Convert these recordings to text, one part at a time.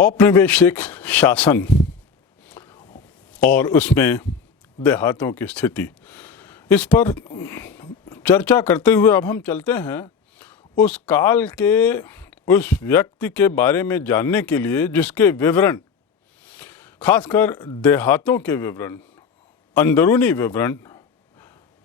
औपनिवेशिक शासन और उसमें देहातों की स्थिति, इस पर चर्चा करते हुए अब हम चलते हैं उस काल के उस व्यक्ति के बारे में जानने के लिए जिसके विवरण, खासकर देहातों के विवरण, अंदरूनी विवरण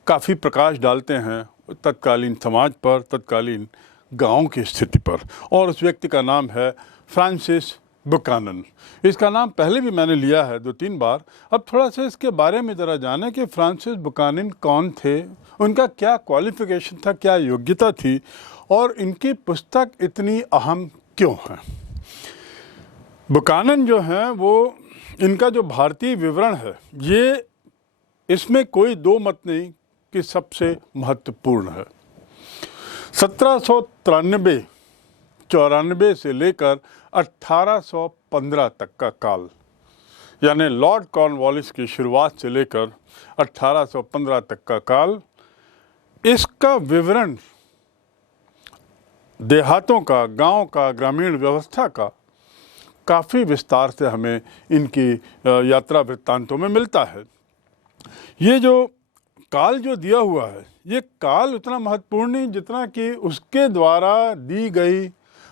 काफ़ी प्रकाश डालते हैं तत्कालीन समाज पर, तत्कालीन गांव की स्थिति पर। और उस व्यक्ति का नाम है फ्रांसिस बुकानन। इसका नाम पहले भी मैंने लिया है 2-3 बार। अब थोड़ा सा इसके बारे में ज़रा जानें कि फ्रांसिस बुकानन कौन थे, उनका क्या क्वालिफिकेशन था, क्या योग्यता थी और इनकी पुस्तक इतनी अहम क्यों है। बुकानन जो हैं वो, इनका जो भारतीय विवरण है ये, इसमें कोई दो मत नहीं कि सबसे महत्वपूर्ण है। 1793-94 से लेकर 1815 तक का काल, यानी लॉर्ड कॉर्नवालिस की शुरुआत से लेकर 1815 तक का काल, इसका विवरण देहातों का, गांव का, ग्रामीण व्यवस्था का काफ़ी विस्तार से हमें इनकी यात्रा वृत्तांतों में मिलता है। ये जो काल जो दिया हुआ है, ये काल उतना महत्वपूर्ण नहीं जितना कि उसके द्वारा दी गई,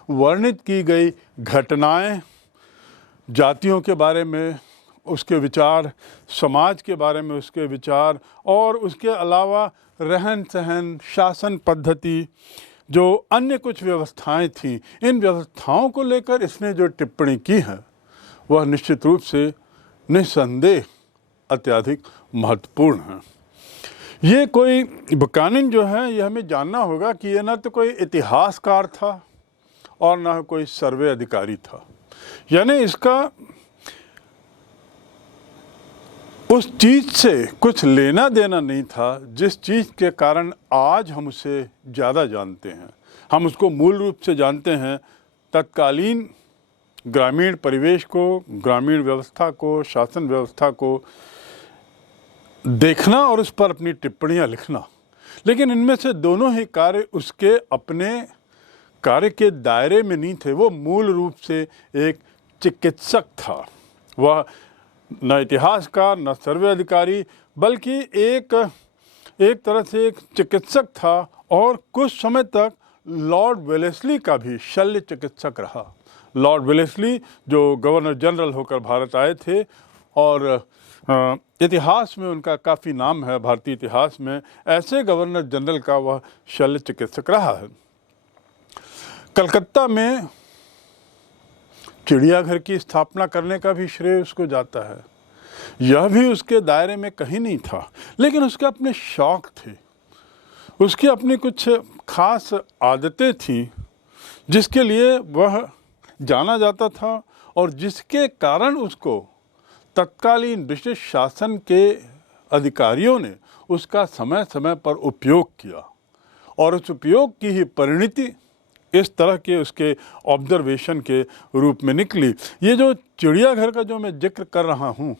वर्णित की गई घटनाएं, जातियों के बारे में उसके विचार, समाज के बारे में उसके विचार, और उसके अलावा रहन सहन, शासन पद्धति, जो अन्य कुछ व्यवस्थाएं थीं, इन व्यवस्थाओं को लेकर इसने जो टिप्पणी की है वह निश्चित रूप से निस्संदेह अत्यधिक महत्वपूर्ण है। ये कोई बुकानन जो है, ये हमें जानना होगा कि ये न तो कोई इतिहासकार था और न कोई सर्वे अधिकारी था, यानी इसका उस चीज़ से कुछ लेना देना नहीं था जिस चीज़ के कारण आज हम उसे ज़्यादा जानते हैं। हम उसको मूल रूप से जानते हैं तत्कालीन ग्रामीण परिवेश को, ग्रामीण व्यवस्था को, शासन व्यवस्था को देखना और उस पर अपनी टिप्पणियां लिखना। लेकिन इनमें से दोनों ही कार्य उसके अपने कार्य के दायरे में नहीं थे। वो मूल रूप से एक चिकित्सक था। वह न इतिहासकार, न सर्वे अधिकारी, बल्कि एक तरह से एक चिकित्सक था और कुछ समय तक लॉर्ड वेलेस्ली का भी शल्य चिकित्सक रहा। लॉर्ड वेलेस्ली जो गवर्नर जनरल होकर भारत आए थे और इतिहास में उनका काफ़ी नाम है, भारतीय इतिहास में ऐसे गवर्नर जनरल का वह शल्य चिकित्सक रहा है। कलकत्ता में चिड़ियाघर की स्थापना करने का भी श्रेय उसको जाता है। यह भी उसके दायरे में कहीं नहीं था, लेकिन उसके अपने शौक थे, उसकी अपनी कुछ खास आदतें थीं जिसके लिए वह जाना जाता था और जिसके कारण उसको तत्कालीन ब्रिटिश शासन के अधिकारियों ने उसका समय समय पर उपयोग किया और उस उपयोग की ही परिणति इस तरह के उसके ऑब्जर्वेशन के रूप में निकली। ये जो चिड़ियाघर का जो मैं जिक्र कर रहा हूँ,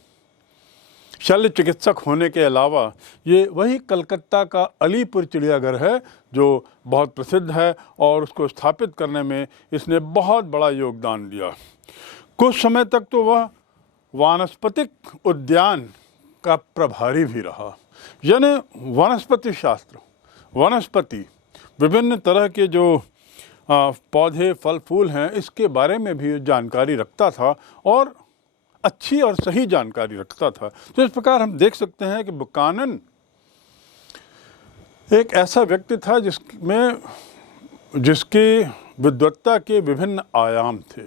शल्य चिकित्सक होने के अलावा, ये वही कलकत्ता का अलीपुर चिड़ियाघर है जो बहुत प्रसिद्ध है और उसको स्थापित करने में इसने बहुत बड़ा योगदान दिया। कुछ समय तक तो वह वानस्पतिक उद्यान का प्रभारी भी रहा, यानी वनस्पति शास्त्र, वनस्पति, विभिन्न तरह के जो पौधे, फल फूल हैं, इसके बारे में भी जानकारी रखता था और अच्छी और सही जानकारी रखता था। तो इस प्रकार हम देख सकते हैं कि बुकानन एक ऐसा व्यक्ति था जिसके विद्वत्ता के विभिन्न आयाम थे।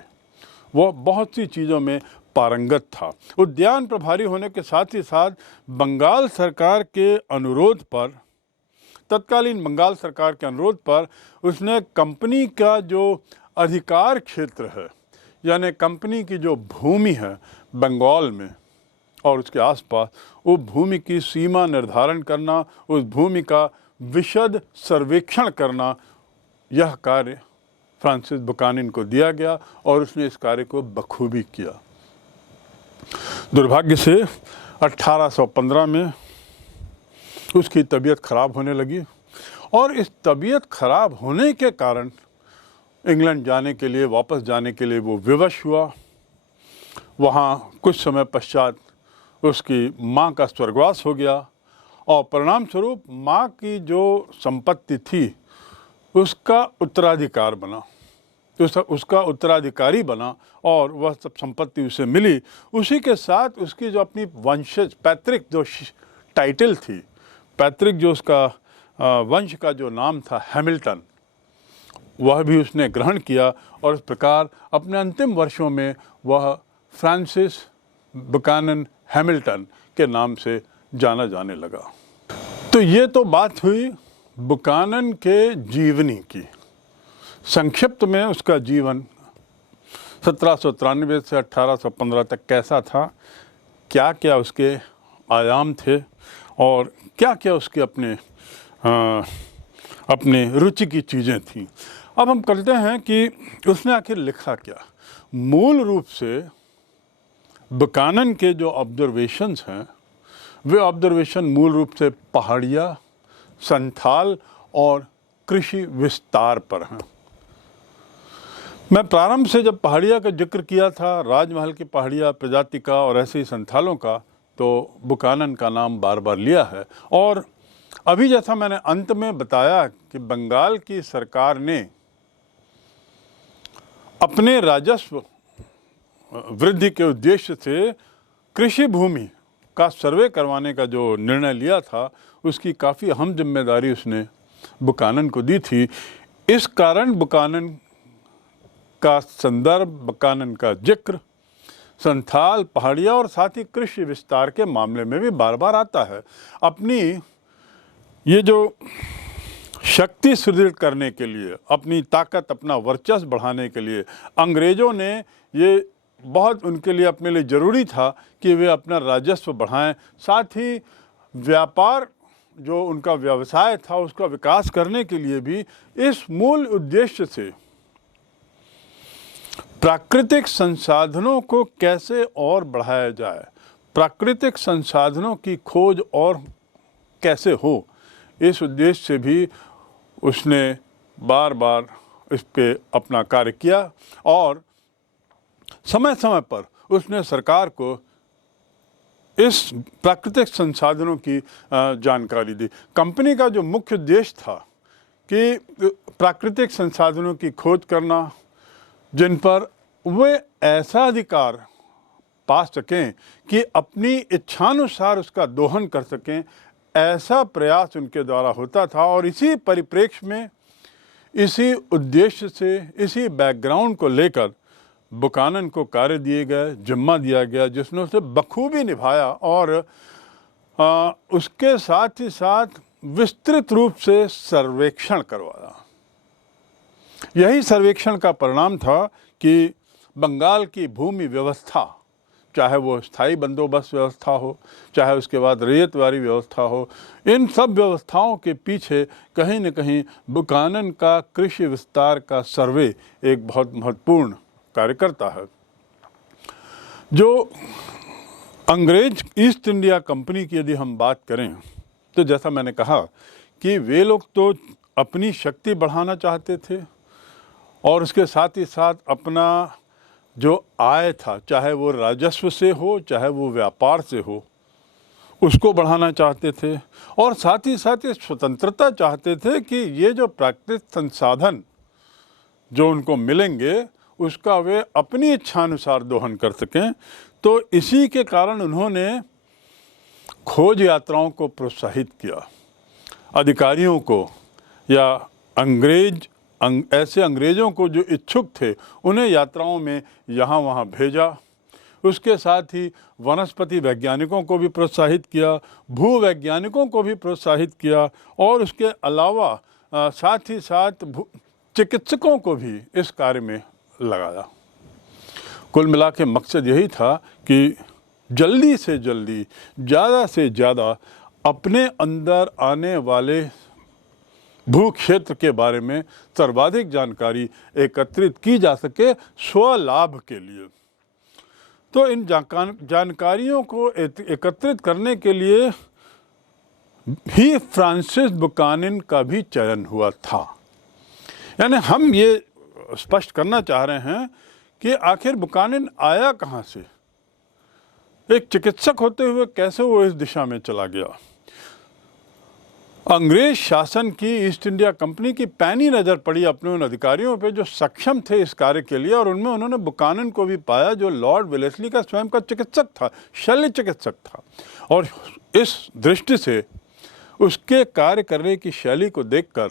वह बहुत सी चीज़ों में पारंगत था। उद्यान प्रभारी होने के साथ ही साथ बंगाल सरकार के अनुरोध पर, तत्कालीन बंगाल सरकार के अनुरोध पर, उसने कंपनी का जो अधिकार क्षेत्र है, यानी कंपनी की जो भूमि है बंगाल में और उसके आसपास, वो भूमि की सीमा निर्धारण करना, उस भूमि का विशद सर्वेक्षण करना, यह कार्य फ्रांसिस बुकानन को दिया गया और उसने इस कार्य को बखूबी किया। दुर्भाग्य से 1815 में उसकी तबीयत खराब होने लगी और इस तबीयत खराब होने के कारण इंग्लैंड जाने के लिए, वापस जाने के लिए वो विवश हुआ। वहाँ कुछ समय पश्चात उसकी माँ का स्वर्गवास हो गया और परिणाम स्वरूप माँ की जो संपत्ति थी उसका उत्तराधिकार बना, उसका उत्तराधिकारी बना और वह सब संपत्ति उसे मिली। उसी के साथ उसकी जो अपनी वंशज पैतृक जो टाइटल थी, पैतृक जो उसका वंश का जो नाम था हैमिल्टन, वह भी उसने ग्रहण किया और इस प्रकार अपने अंतिम वर्षों में वह फ्रांसिस बुकानन हैमिल्टन के नाम से जाना जाने लगा। तो ये तो बात हुई बुकानन के जीवनी की। संक्षिप्त में उसका जीवन 1793 से 1815 तक कैसा था, क्या क्या उसके आयाम थे और क्या क्या उसके अपने रुचि की चीज़ें थीं। अब हम करते हैं कि उसने आखिर लिखा क्या। मूल रूप से बुकानन के जो ऑब्जर्वेशंस हैं वे ऑब्जर्वेशन मूल रूप से पहाड़िया, संथाल और कृषि विस्तार पर हैं। मैं प्रारंभ से जब पहाड़िया का जिक्र किया था, राजमहल की पहाड़िया प्रजाति का और ऐसे ही संथालों का, तो बुकानन का नाम बार बार लिया है। और अभी जैसा मैंने अंत में बताया कि बंगाल की सरकार ने अपने राजस्व वृद्धि के उद्देश्य से कृषि भूमि का सर्वे करवाने का जो निर्णय लिया था, उसकी काफ़ी अहम जिम्मेदारी उसने बुकानन को दी थी। इस कारण बुकानन का संदर्भ, बुकानन का जिक्र संथाल, पहाड़िया और साथ ही कृषि विस्तार के मामले में भी बार बार आता है। अपनी ये जो शक्ति सुदृढ़ करने के लिए, अपनी ताकत, अपना वर्चस्व बढ़ाने के लिए अंग्रेज़ों ने ये बहुत उनके लिए अपने लिए ज़रूरी था कि वे अपना राजस्व बढ़ाएं, साथ ही व्यापार जो उनका व्यवसाय था उसका विकास करने के लिए भी इस मूल उद्देश्य से प्राकृतिक संसाधनों को कैसे और बढ़ाया जाए, प्राकृतिक संसाधनों की खोज और कैसे हो, इस उद्देश्य से भी उसने बार बार इस पे अपना कार्य किया और समय समय पर उसने सरकार को इस प्राकृतिक संसाधनों की जानकारी दी। कंपनी का जो मुख्य उद्देश्य था कि प्राकृतिक संसाधनों की खोज करना, जिन पर वे ऐसा अधिकार पा सकें कि अपनी इच्छानुसार उसका दोहन कर सकें, ऐसा प्रयास उनके द्वारा होता था। और इसी परिप्रेक्ष्य में, इसी उद्देश्य से, इसी बैकग्राउंड को लेकर बुकानन को कार्य दिए गए, जिम्मा दिया गया, जिसने उसे बखूबी निभाया और उसके साथ ही साथ विस्तृत रूप से सर्वेक्षण करवाया। यही सर्वेक्षण का परिणाम था कि बंगाल की भूमि व्यवस्था, चाहे वो स्थायी बंदोबस्त व्यवस्था हो, चाहे उसके बाद रैयतवारी व्यवस्था हो, इन सब व्यवस्थाओं के पीछे कहीं न कहीं बुकानन का कृषि विस्तार का सर्वे एक बहुत महत्वपूर्ण कार्य करता है। जो अंग्रेज ईस्ट इंडिया कंपनी की यदि हम बात करें, तो जैसा मैंने कहा कि वे लोग तो अपनी शक्ति बढ़ाना चाहते थे और उसके साथ ही साथ अपना जो आय था, चाहे वो राजस्व से हो, चाहे वो व्यापार से हो, उसको बढ़ाना चाहते थे और साथ ही साथ ये स्वतंत्रता चाहते थे कि ये जो प्राकृतिक संसाधन जो उनको मिलेंगे उसका वे अपनी इच्छानुसार दोहन कर सकें। तो इसी के कारण उन्होंने खोज यात्राओं को प्रोत्साहित किया, अधिकारियों को या ऐसे अंग्रेज़ों को जो इच्छुक थे उन्हें यात्राओं में यहाँ वहाँ भेजा। उसके साथ ही वनस्पति वैज्ञानिकों को भी प्रोत्साहित किया, भूवैज्ञानिकों को भी प्रोत्साहित किया और उसके अलावा साथ ही साथ चिकित्सकों को भी इस कार्य में लगाया। कुल मिला के मकसद यही था कि जल्दी से जल्दी, ज़्यादा से ज़्यादा अपने अंदर आने वाले भू क्षेत्र के बारे में सर्वाधिक जानकारी एकत्रित की जा सके स्वलाभ के लिए। तो इन जानकारियों को एकत्रित करने के लिए ही फ्रांसिस बुकानन का भी चयन हुआ था। यानी हम ये स्पष्ट करना चाह रहे हैं कि आखिर बुकानन आया कहाँ से, एक चिकित्सक होते हुए कैसे वो इस दिशा में चला गया। अंग्रेज शासन की ईस्ट इंडिया कंपनी की पैनी नज़र पड़ी अपने उन अधिकारियों पे जो सक्षम थे इस कार्य के लिए, और उनमें उन्होंने बुकानन को भी पाया जो लॉर्ड वेलेस्ली का स्वयं का चिकित्सक था, शल्य चिकित्सक था। और इस दृष्टि से उसके कार्य करने की शैली को देखकर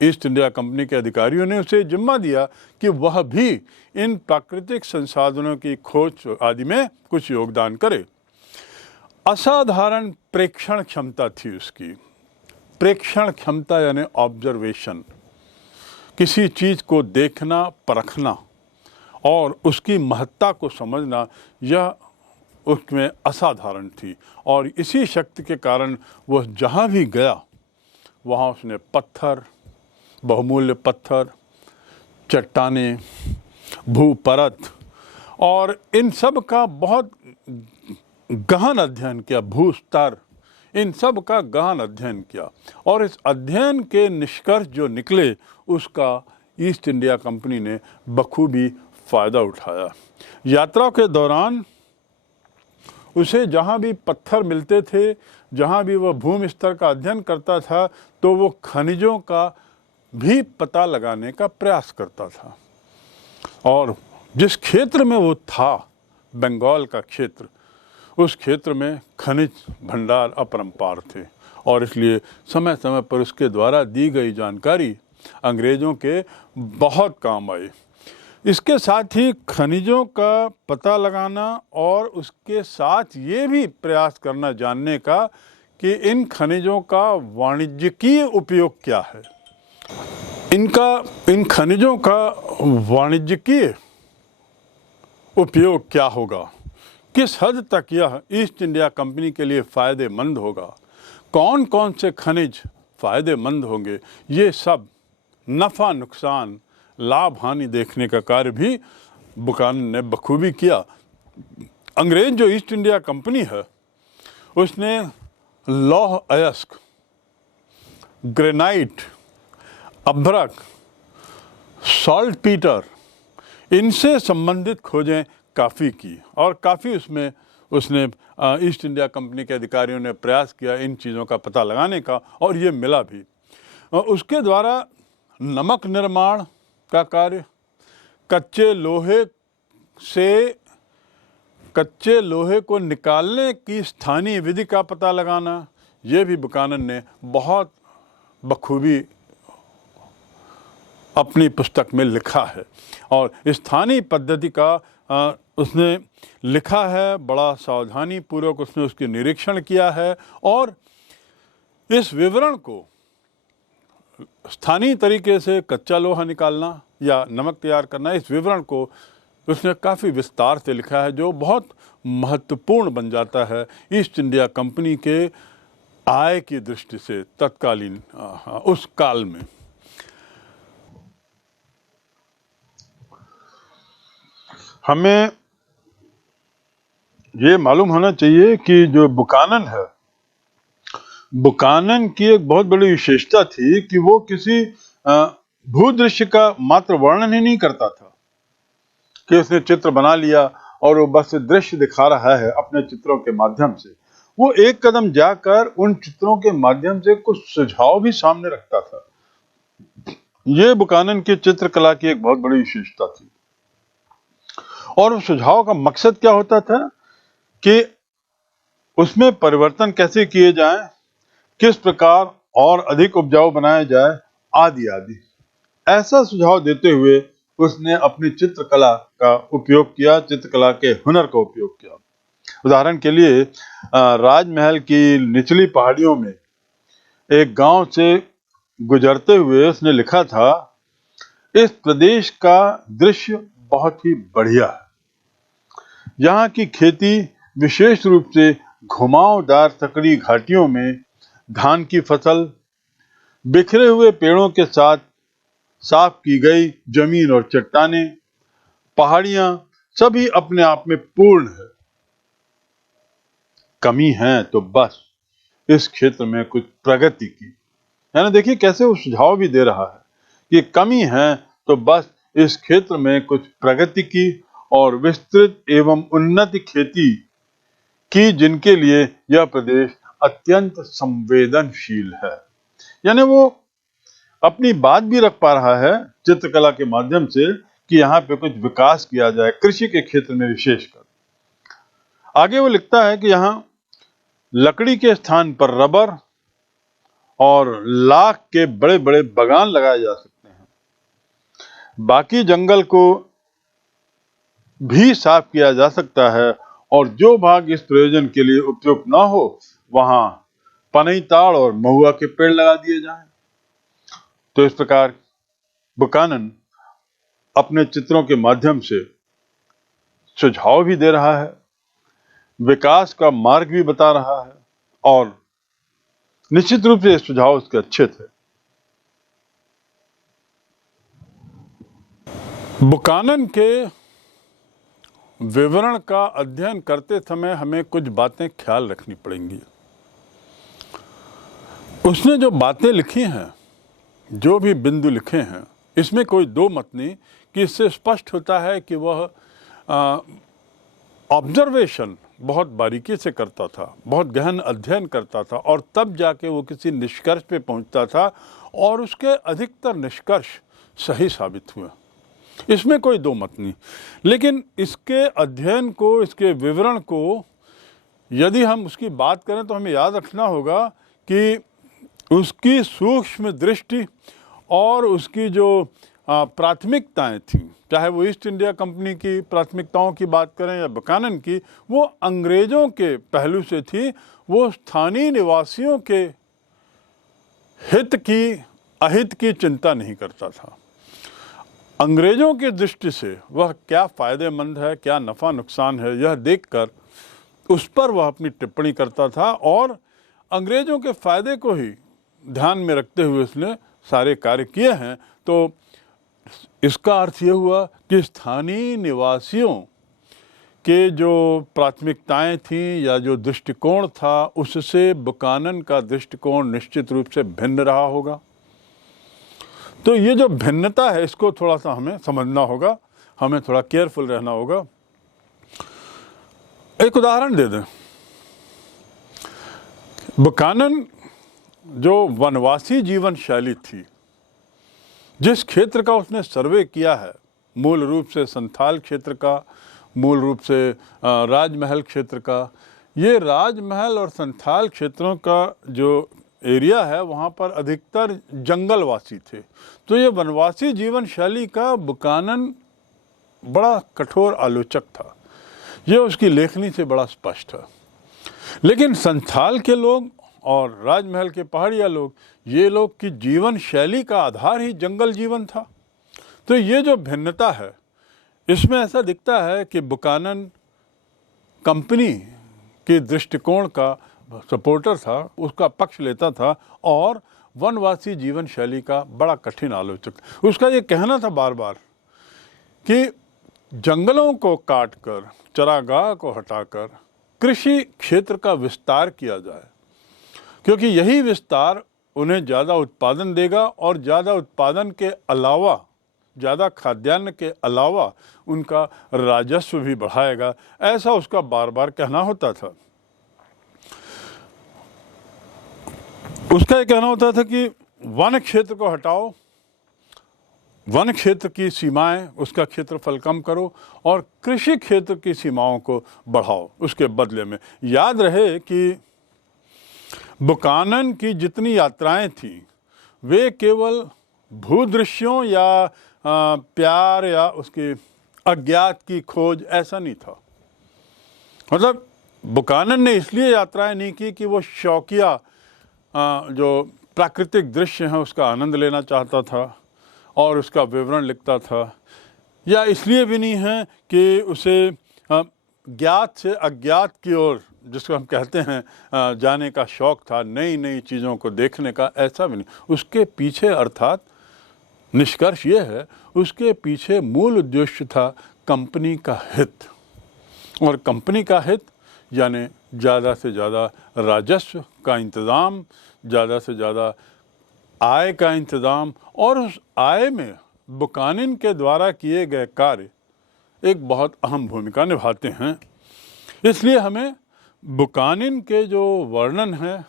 ईस्ट इंडिया कंपनी के अधिकारियों ने उसे जिम्मा दिया कि वह भी इन प्राकृतिक संसाधनों की खोज आदि में कुछ योगदान करे। असाधारण प्रेक्षण क्षमता थी उसकी। प्रेक्षण क्षमता यानी ऑब्जर्वेशन, किसी चीज़ को देखना, परखना और उसकी महत्ता को समझना, यह उसमें असाधारण थी। और इसी शक्ति के कारण वह जहाँ भी गया वहाँ उसने पत्थर, बहुमूल्य पत्थर, चट्टानें, भूपरत और इन सब का बहुत गहन अध्ययन किया, भूस्तर, इन सब का गहन अध्ययन किया। और इस अध्ययन के निष्कर्ष जो निकले उसका ईस्ट इंडिया कंपनी ने बखूबी फ़ायदा उठाया। यात्रा के दौरान उसे जहाँ भी पत्थर मिलते थे, जहाँ भी वह भूमि स्तर का अध्ययन करता था, तो वो खनिजों का भी पता लगाने का प्रयास करता था। और जिस क्षेत्र में वो था, बंगाल का क्षेत्र, उस क्षेत्र में खनिज भंडार अपरंपार थे और इसलिए समय समय पर उसके द्वारा दी गई जानकारी अंग्रेज़ों के बहुत काम आई। इसके साथ ही खनिजों का पता लगाना और उसके साथ ये भी प्रयास करना जानने का कि इन खनिजों का वाणिज्यिकीय उपयोग क्या है, इन खनिजों का वाणिज्यिकीय उपयोग क्या होगा, किस हद तक यह ईस्ट इंडिया कंपनी के लिए फ़ायदेमंद होगा, कौन कौन से खनिज फ़ायदेमंद होंगे, ये सब नफ़ा नुकसान, लाभ हानि देखने का कार्य भी बुकानन ने बखूबी किया। अंग्रेज जो ईस्ट इंडिया कंपनी है उसने लौह अयस्क, ग्रेनाइट, अभ्रक, सॉल्ट पीटर, इनसे संबंधित खोजें काफ़ी की और काफ़ी उसमें उसने ईस्ट इंडिया कंपनी के अधिकारियों ने प्रयास किया इन चीज़ों का पता लगाने का, और ये मिला भी। उसके द्वारा नमक निर्माण का कार्य, कच्चे लोहे को निकालने की स्थानीय विधि का पता लगाना, ये भी बुकानन ने बहुत बखूबी अपनी पुस्तक में लिखा है। और स्थानीय पद्धति का उसने लिखा है, बड़ा सावधानी पूर्वक उसने उसकी निरीक्षण किया है और इस विवरण को स्थानीय तरीके से कच्चा लोहा निकालना या नमक तैयार करना, इस विवरण को उसने काफ़ी विस्तार से लिखा है जो बहुत महत्वपूर्ण बन जाता है ईस्ट इंडिया कंपनी के आय की दृष्टि से तत्कालीन उस काल में। हमें ये मालूम होना चाहिए कि जो बुकानन है, बुकानन की एक बहुत बड़ी विशेषता थी कि वो किसी भूदृश्य का मात्र वर्णन ही नहीं करता था कि उसने चित्र बना लिया और वो बस दृश्य दिखा रहा है अपने चित्रों के माध्यम से। वो एक कदम जाकर उन चित्रों के माध्यम से कुछ सुझाव भी सामने रखता था। ये बुकानन की चित्रकला की एक बहुत बड़ी विशेषता थी। और उस सुझाव का मकसद क्या होता था कि उसमें परिवर्तन कैसे किए जाएं, किस प्रकार और अधिक उपजाऊ बनाया जाए, आदि आदि। ऐसा सुझाव देते हुए उसने अपनी चित्रकला का उपयोग किया, चित्रकला के हुनर का उपयोग किया। उदाहरण के लिए राजमहल की निचली पहाड़ियों में एक गांव से गुजरते हुए उसने लिखा था, इस प्रदेश का दृश्य बहुत ही बढ़िया है। यहाँ की खेती विशेष रूप से घुमावदार सकड़ी घाटियों में धान की फसल, बिखरे हुए पेड़ों के साथ साफ की गई जमीन और चट्टानें, पहाड़ियां सभी अपने आप में पूर्ण है। कमी है तो बस इस क्षेत्र में कुछ प्रगति की। यानी देखिए कैसे वो सुझाव भी दे रहा है कि कमी है तो बस इस क्षेत्र में कुछ प्रगति की और विस्तृत एवं उन्नत खेती कि जिनके लिए यह प्रदेश अत्यंत संवेदनशील है। यानी वो अपनी बात भी रख पा रहा है चित्रकला के माध्यम से कि यहाँ पे कुछ विकास किया जाए, कृषि के क्षेत्र में विशेषकर। आगे वो लिखता है कि यहाँ लकड़ी के स्थान पर रबर और लाख के बड़े बड़े बागान लगाए जा सकते हैं। बाकी जंगल को भी साफ किया जा सकता है और जो भाग इस प्रयोजन के लिए उपयुक्त ना हो वहां पनई ताड़ और महुआ के पेड़ लगा दिए जाएं। तो इस प्रकार बुकानन अपने चित्रों के माध्यम से सुझाव भी दे रहा है, विकास का मार्ग भी बता रहा है और निश्चित रूप से सुझाव उसके अच्छे थे। बुकानन के विवरण का अध्ययन करते समय हमें कुछ बातें ख्याल रखनी पड़ेंगी। उसने जो बातें लिखी हैं, जो भी बिंदु लिखे हैं, इसमें कोई दो मत नहीं कि इससे स्पष्ट होता है कि वह ऑब्जर्वेशन बहुत बारीकी से करता था, बहुत गहन अध्ययन करता था और तब जाके वो किसी निष्कर्ष पे पहुंचता था और उसके अधिकतर निष्कर्ष सही साबित हुए। इसमें कोई दो मत नहीं। लेकिन इसके अध्ययन को, इसके विवरण को यदि हम उसकी बात करें तो हमें याद रखना होगा कि उसकी सूक्ष्म दृष्टि और उसकी जो प्राथमिकताएं थीं, चाहे वो ईस्ट इंडिया कंपनी की प्राथमिकताओं की बात करें या बुकानन की, वो अंग्रेजों के पहलू से थी। वो स्थानीय निवासियों के हित की, अहित की चिंता नहीं करता था। अंग्रेजों की दृष्टि से वह क्या फ़ायदेमंद है, क्या नफ़ा नुकसान है, यह देखकर उस पर वह अपनी टिप्पणी करता था और अंग्रेजों के फ़ायदे को ही ध्यान में रखते हुए उसने सारे कार्य किए हैं। तो इसका अर्थ यह हुआ कि स्थानीय निवासियों के जो प्राथमिकताएं थीं या जो दृष्टिकोण था, उससे बुकानन का दृष्टिकोण निश्चित रूप से भिन्न रहा होगा। तो ये जो भिन्नता है, इसको थोड़ा सा हमें समझना होगा, हमें थोड़ा केयरफुल रहना होगा। एक उदाहरण दे दें। बुकानन जो वनवासी जीवन शैली थी, जिस क्षेत्र का उसने सर्वे किया है, मूल रूप से संथाल क्षेत्र का, मूल रूप से राजमहल क्षेत्र का, ये राजमहल और संथाल क्षेत्रों का जो एरिया है वहाँ पर अधिकतर जंगलवासी थे। तो ये वनवासी जीवन शैली का बुकानन बड़ा कठोर आलोचक था। ये उसकी लेखनी से बड़ा स्पष्ट है। लेकिन संथाल के लोग और राजमहल के पहाड़िया लोग, ये लोग की जीवन शैली का आधार ही जंगल जीवन था। तो ये जो भिन्नता है, इसमें ऐसा दिखता है कि बुकानन कंपनी के दृष्टिकोण का सपोर्टर था, उसका पक्ष लेता था और वनवासी जीवन शैली का बड़ा कठिन आलोचक। उसका ये कहना था बार बार कि जंगलों को काटकर, चरागाह को हटाकर कृषि क्षेत्र का विस्तार किया जाए, क्योंकि यही विस्तार उन्हें ज़्यादा उत्पादन देगा और ज़्यादा उत्पादन के अलावा, ज़्यादा खाद्यान्न के अलावा उनका राजस्व भी बढ़ाएगा। ऐसा उसका बार बार कहना होता था। उसका ये कहना होता था कि वन क्षेत्र को हटाओ, वन क्षेत्र की सीमाएं, उसका क्षेत्रफल कम करो और कृषि क्षेत्र की सीमाओं को बढ़ाओ। उसके बदले में याद रहे कि बुकानन की जितनी यात्राएं थीं, वे केवल भूदृश्यों या प्यार या उसके अज्ञात की खोज, ऐसा नहीं था। मतलब बुकानन ने इसलिए यात्राएं नहीं की कि वो शौकिया जो प्राकृतिक दृश्य हैं उसका आनंद लेना चाहता था और उसका विवरण लिखता था, या इसलिए भी नहीं है कि उसे ज्ञात से अज्ञात की ओर, जिसको हम कहते हैं, जाने का शौक़ था, नई नई चीज़ों को देखने का, ऐसा भी नहीं। उसके पीछे, अर्थात निष्कर्ष ये है, उसके पीछे मूल उद्देश्य था कंपनी का हित। और कंपनी का हित यानी ज़्यादा से ज़्यादा राजस्व का इंतज़ाम, ज़्यादा से ज़्यादा आय का इंतज़ाम, और उस आय में बुकानन के द्वारा किए गए कार्य एक बहुत अहम भूमिका निभाते हैं। इसलिए हमें बुकानन के जो वर्णन है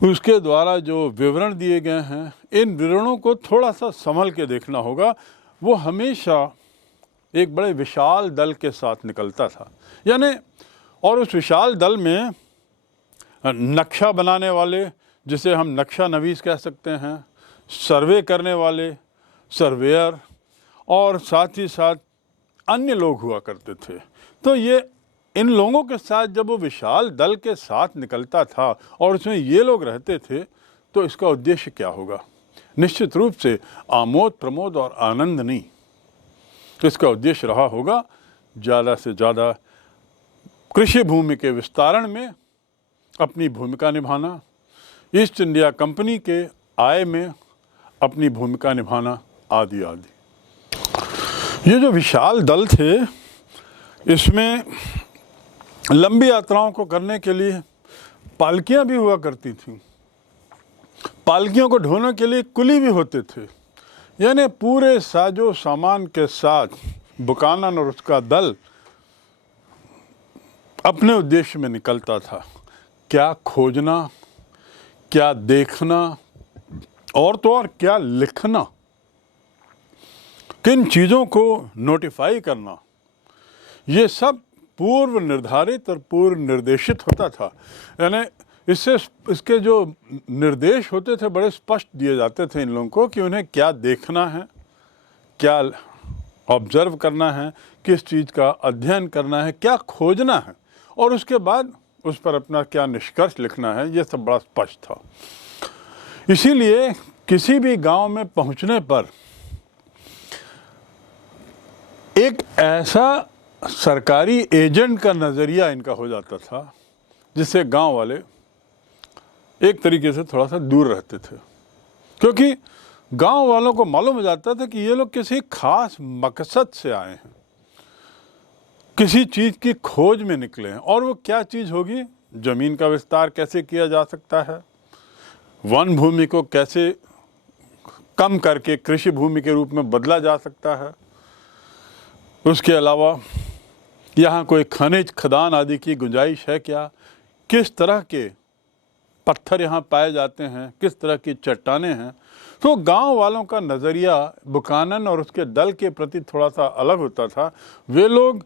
उसके द्वारा जो विवरण दिए गए हैं, इन विवरणों को थोड़ा सा संभल के देखना होगा। वो हमेशा एक बड़े विशाल दल के साथ निकलता था, यानी और उस विशाल दल में नक्शा बनाने वाले, जिसे हम नक्शा नवीस कह सकते हैं, सर्वे करने वाले सर्वेयर, और साथ ही साथ अन्य लोग हुआ करते थे। तो ये इन लोगों के साथ जब वो विशाल दल के साथ निकलता था और उसमें ये लोग रहते थे, तो इसका उद्देश्य क्या होगा? निश्चित रूप से आमोद प्रमोद और आनंद नहीं। तो इसका उद्देश्य रहा होगा ज़्यादा से ज़्यादा कृषि भूमि के विस्तारण में अपनी भूमिका निभाना, ईस्ट इंडिया कंपनी के आय में अपनी भूमिका निभाना, आदि आदि। ये जो विशाल दल थे, इसमें लंबी यात्राओं को करने के लिए पालकियां भी हुआ करती थीं। पालकियों को ढोने के लिए कुली भी होते थे। यानी पूरे साजो सामान के साथ बुकानन और उसका दल अपने उद्देश्य में निकलता था। क्या खोजना, क्या देखना, और तो और क्या लिखना, किन चीज़ों को नोटिफाई करना, ये सब पूर्व निर्धारित और पूर्व निर्देशित होता था। यानी इससे इसके जो निर्देश होते थे बड़े स्पष्ट दिए जाते थे इन लोगों को कि उन्हें क्या देखना है, क्या ऑब्जर्व करना है, किस चीज़ का अध्ययन करना है, क्या खोजना है, और उसके बाद उस पर अपना क्या निष्कर्ष लिखना है। ये सब बड़ा स्पष्ट था। इसीलिए किसी भी गांव में पहुंचने पर एक ऐसा सरकारी एजेंट का नज़रिया इनका हो जाता था जिससे गांव वाले एक तरीके से थोड़ा सा दूर रहते थे, क्योंकि गांव वालों को मालूम हो जाता था कि ये लोग किसी खास मकसद से आए हैं, किसी चीज़ की खोज में निकले हैं। और वो क्या चीज़ होगी? ज़मीन का विस्तार कैसे किया जा सकता है, वन भूमि को कैसे कम करके कृषि भूमि के रूप में बदला जा सकता है, उसके अलावा यहाँ कोई खनिज खदान आदि की गुंजाइश है क्या, किस तरह के पत्थर यहाँ पाए जाते हैं, किस तरह की चट्टानें हैं। तो गांव वालों का नज़रिया बुकानन और उसके दल के प्रति थोड़ा सा अलग होता था। वे लोग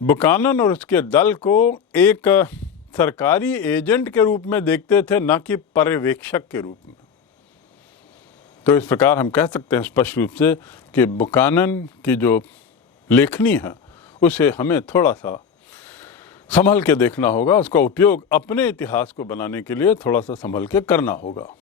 बुकानन और उसके दल को एक सरकारी एजेंट के रूप में देखते थे, न कि पर्यवेक्षक के रूप में। तो इस प्रकार हम कह सकते हैं स्पष्ट रूप से कि बुकानन की जो लेखनी है उसे हमें थोड़ा सा संभल के देखना होगा। उसका उपयोग अपने इतिहास को बनाने के लिए थोड़ा सा संभल के करना होगा।